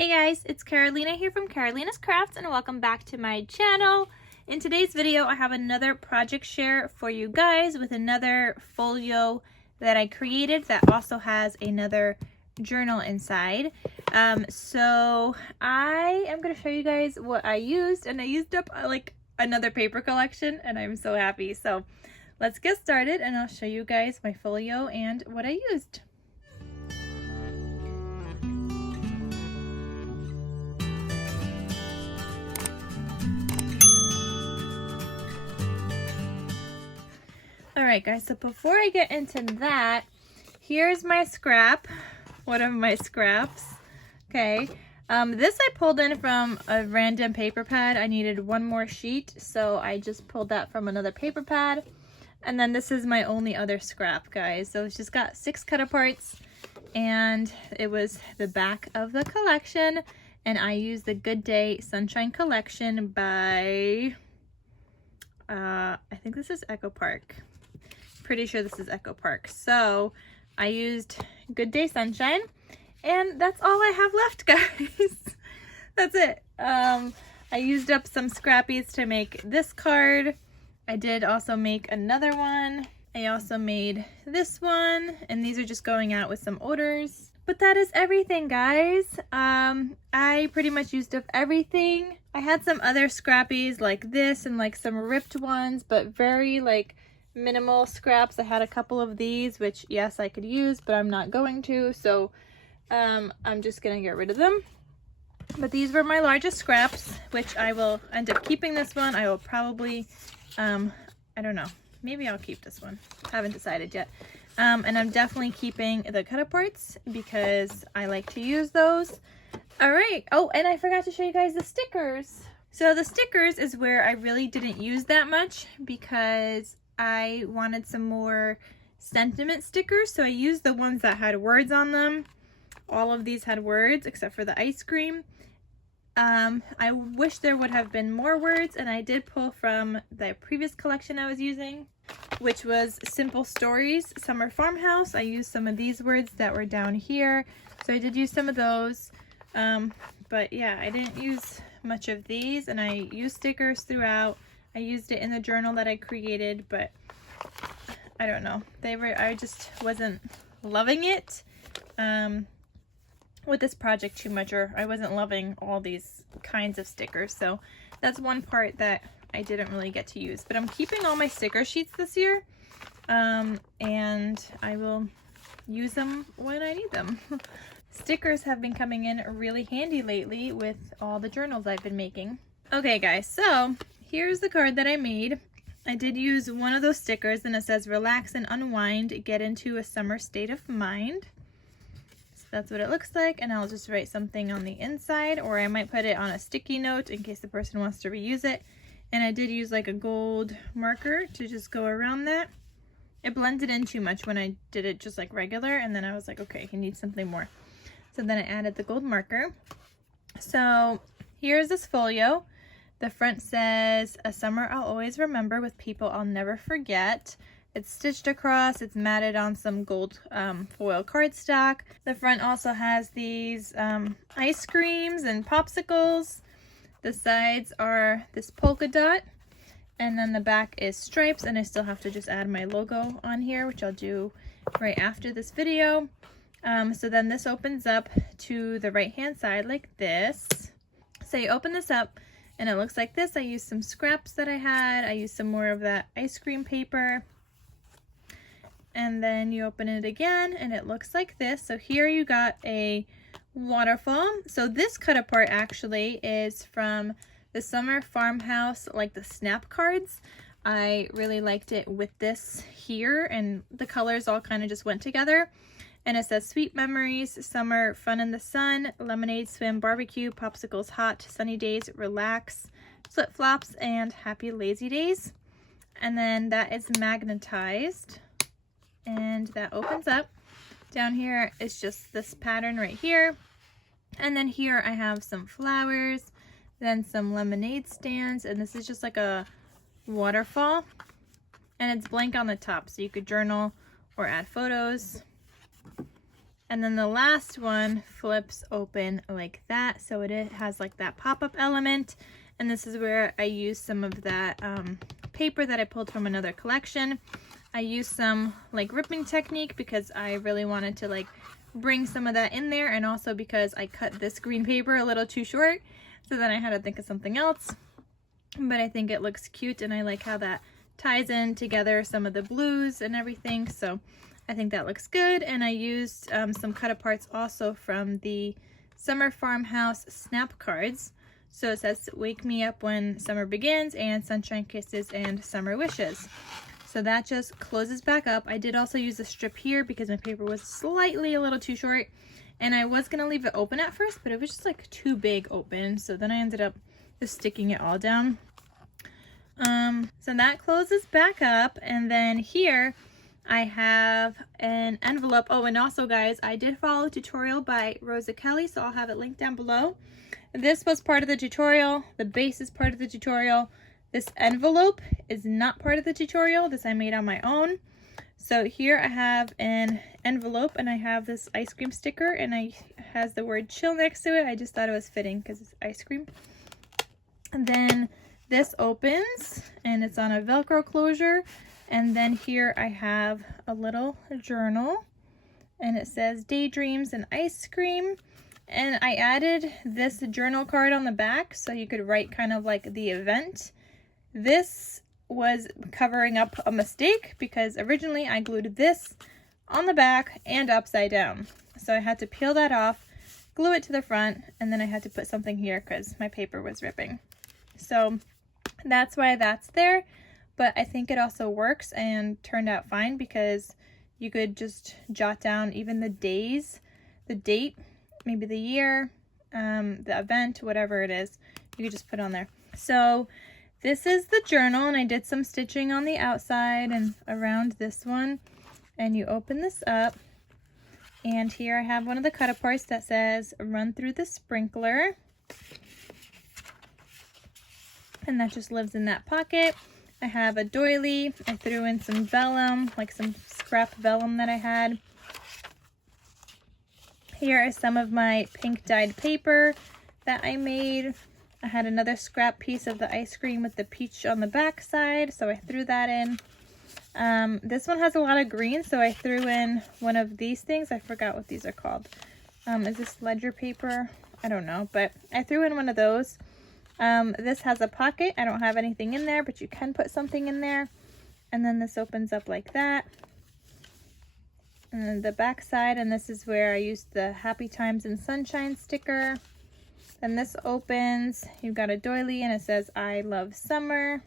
Hey guys, it's Carolina here from KarolinasKrafts and welcome back to my channel. In today's video, I have another project share for you guys with another folio that I created that also has another journal inside. So I am going to show you guys what I used, and I used up like another paper collection and I'm so happy. So let's get started and I'll show you guys my folio and what I used. Alright guys, so before I get into that, here's my scrap, one of my scraps. Okay, this I pulled in from a random paper pad. I needed one more sheet, so I just pulled that from another paper pad. And then this is my only other scrap, guys. So it's just got 6 cut aparts, and it was the back of the collection. And I used the Good Day Sunshine collection by, I think this is Echo Park. Pretty sure this is Echo Park. So I used Good Day Sunshine, and that's all I have left, guys. That's it. I used up some scrappies to make this card. I did also make another one. I also made this one, and these are just going out with some orders. But that is everything, guys. I pretty much used up everything. I had some other scrappies like this and like some ripped ones, but very like minimal scraps. I had a couple of these, which yes, I could use, but I'm not going to, so I'm just gonna get rid of them. But these were my largest scraps, which I will end up keeping. This one I will probably I don't know, maybe I'll keep this one, haven't decided yet. And I'm definitely keeping the cut aparts because I like to use those. All right, oh, and I forgot to show you guys the stickers. So the stickers is where I really didn't use that much because I wanted some more sentiment stickers, so I used the ones that had words on them. All of these had words except for the ice cream. I wish there would have been more words, and I did pull from the previous collection I was using, which was Simple Stories Summer Farmhouse. I used some of these words that were down here, so I did use some of those. But yeah, I didn't use much of these, and I used stickers throughout. I used it in the journal that I created, but I don't know. I just wasn't loving it with this project too much, or I wasn't loving all these kinds of stickers. So that's one part that I didn't really get to use. But I'm keeping all my sticker sheets this year, and I will use them when I need them. Stickers have been coming in really handy lately with all the journals I've been making. Okay guys, so here's the card that I made. I did use one of those stickers, and it says relax and unwind, get into a summer state of mind. So that's what it looks like, and I'll just write something on the inside, or I might put it on a sticky note in case the person wants to reuse it. And I did use like a gold marker to just go around that. It blended in too much when I did it just like regular, and then I was like, okay, you need something more. So then I added the gold marker. So here's this folio. The front says, a summer I'll always remember with people I'll never forget. It's stitched across, it's matted on some gold foil cardstock. The front also has these ice creams and popsicles. The sides are this polka dot, and then the back is stripes, and I still have to just add my logo on here, which I'll do right after this video. So then this opens up to the right hand side like this. So you open this up, and it looks like this. I used some scraps that I had. I used some more of that ice cream paper. And then you open it again, and it looks like this. So here you got a waterfall. So this cut apart actually is from the Summer Farmhouse, like the snap cards. I really liked it with this here, and the colors all kind of just went together. And it says sweet memories, summer, fun in the sun, lemonade, swim, barbecue, popsicles, hot, sunny days, relax, flip-flops, and happy lazy days. And then that is magnetized, and that opens up. Down here is just this pattern right here. And then here I have some flowers, then some lemonade stands, and this is just like a waterfall. And it's blank on the top, so you could journal or add photos. And then the last one flips open like that. So it has like that pop-up element. And this is where I use some of that paper that I pulled from another collection. I used some like ripping technique because I really wanted to like bring some of that in there, and also because I cut this green paper a little too short. So then I had to think of something else. But I think it looks cute, and I like how that ties in together some of the blues and everything. So I think that looks good. And I used some cut aparts also from the Summer Farmhouse snap cards. So it says, "Wake me up when summer begins," and "Sunshine Kisses," and "Summer Wishes." So that just closes back up. I did also use a strip here because my paper was slightly a little too short. And I was going to leave it open at first, but it was just like too big open. So then I ended up just sticking it all down. So that closes back up. And then here I have an envelope. Oh, and also guys, I did follow a tutorial by Rosa Kelly, so I'll have it linked down below. This was part of the tutorial. The base is part of the tutorial. This envelope is not part of the tutorial. This I made on my own. So here I have an envelope, and I have this ice cream sticker, and it has the word "chill" next to it. I just thought it was fitting because it's ice cream. And then this opens, and it's on a Velcro closure. And then here I have a little journal, and it says "Daydreams and Ice Cream." And I added this journal card on the back so you could write kind of like the event. This was covering up a mistake because originally I glued this on the back and upside down. So I had to peel that off, glue it to the front, and then I had to put something here because my paper was ripping. So that's why that's there. But I think it also works and turned out fine because you could just jot down even the days, the date, maybe the year, the event, whatever it is, you could just put on there. So this is the journal, and I did some stitching on the outside and around this one. And you open this up, and here I have one of the cut aparts that says "Run through the sprinkler." And that just lives in that pocket. I have a doily. I threw in some vellum, like some scrap vellum that I had. Here is some of my pink dyed paper that I made. I had another scrap piece of the ice cream with the peach on the back side, so I threw that in. This one has a lot of green, so I threw in one of these things. I forgot what these are called. Is this ledger paper? I don't know, but I threw in one of those. This has a pocket. I don't have anything in there, but you can put something in there. And then this opens up like that. And then the back side, and this is where I used the Happy Times and Sunshine sticker. Then this opens, you've got a doily, and it says "I love summer."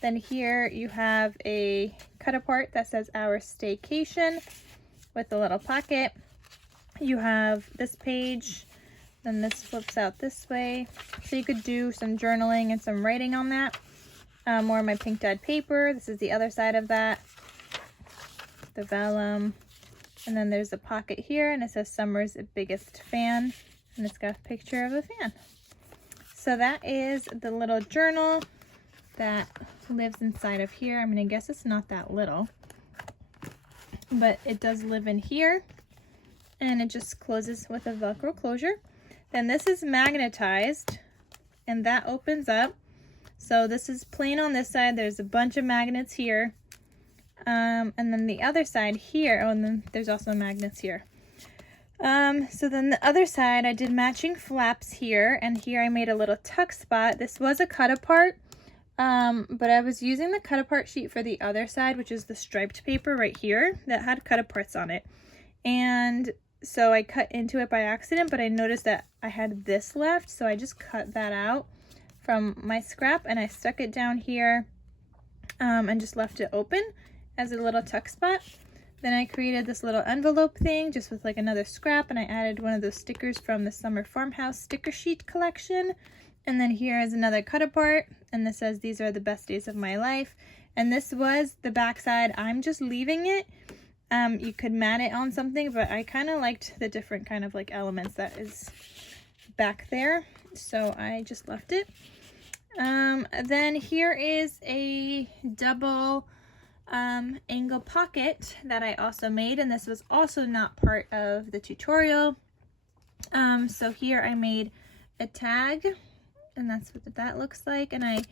Then here you have a cut apart that says "Our Staycation" with a little pocket. You have this page, then this flips out this way. So you could do some journaling and some writing on that. More of my pink dyed paper. This is the other side of that. The vellum. And then there's a pocket here, and it says "Summer's Biggest Fan." And it's got a picture of a fan. So that is the little journal that lives inside of here. I mean, I guess it's not that little, but it does live in here. And it just closes with a Velcro closure. Then this is magnetized, and that opens up. So this is plain on this side. There's a bunch of magnets here. And then the other side here, oh, and then there's also magnets here. So then the other side, I did matching flaps here, and here I made a little tuck spot. This was a cut apart, but I was using the cut apart sheet for the other side, which is the striped paper right here that had cut aparts on it. And so I cut into it by accident, but I noticed that I had this left, so I just cut that out from my scrap, and I stuck it down here, and just left it open as a little tuck spot. Then I created this little envelope thing just with like another scrap, and I added one of those stickers from the Summer Farmhouse sticker sheet collection. And then here is another cut apart, and this says "These are the best days of my life." And this was the back side. I'm just leaving it. You could mat it on something, but I kind of liked the different kind of like elements that is back there, so I just left it. Then here is a double angle pocket that I also made, and this was also not part of the tutorial. So here I made a tag, and that's what that looks like, and I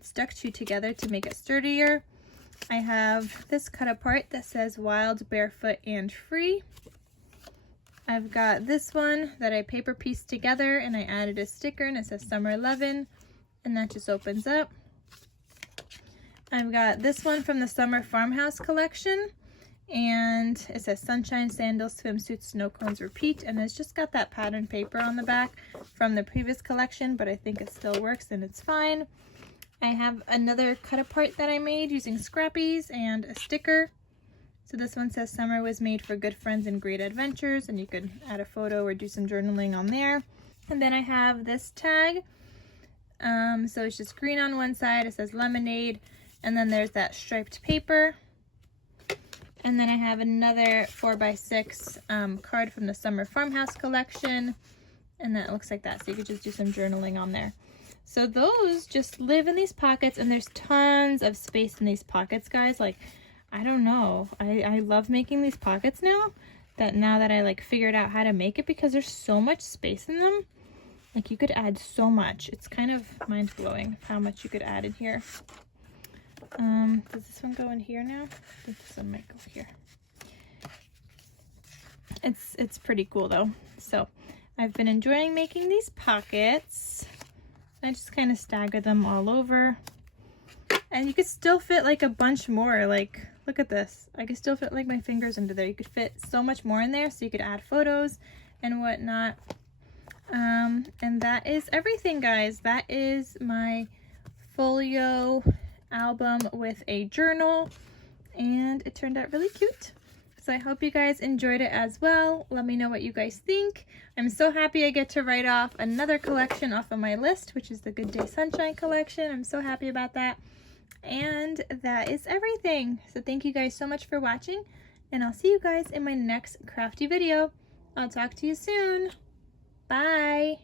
stuck two together to make it sturdier. I have this cut apart that says wild, barefoot, and free. I've got this one that I paper pieced together, and I added a sticker, and it says summer 11, and that just opens up. I've got this one from the summer farmhouse collection, and it says sunshine, sandals, swimsuits, snow cones, repeat, and it's just got that pattern paper on the back from the previous collection, but I think it still works and it's fine. I have another cut apart that I made using scrappies and a sticker. So this one says summer was made for good friends and great adventures, and you could add a photo or do some journaling on there. And then I have this tag. So it's just green on one side, it says lemonade, and then there's that striped paper. And then I have another 4x6 card from the summer farmhouse collection, and that looks like that, so you could just do some journaling on there. So those just live in these pockets, and there's tons of space in these pockets, guys. Like, I don't know, I love making these pockets now that I like figured out how to make it, because there's so much space in them. Like, you could add so much. It's kind of mind-blowing how much you could add in here. Does this one go in here now? I think this one might go here. It's pretty cool though. So I've been enjoying making these pockets. I just kind of stagger them all over, and you could still fit like a bunch more. Like, look at this. I could still fit like my fingers into there. You could fit so much more in there, so you could add photos and whatnot. And that is everything, guys. That is my Folio album with a journal, and it turned out really cute. So I hope you guys enjoyed it as well. Let me know what you guys think. I'm so happy I get to write off another collection off of my list, which is the Good Day Sunshine collection. I'm so happy about that. And that is everything. So thank you guys so much for watching, and I'll see you guys in my next crafty video. I'll talk to you soon. Bye.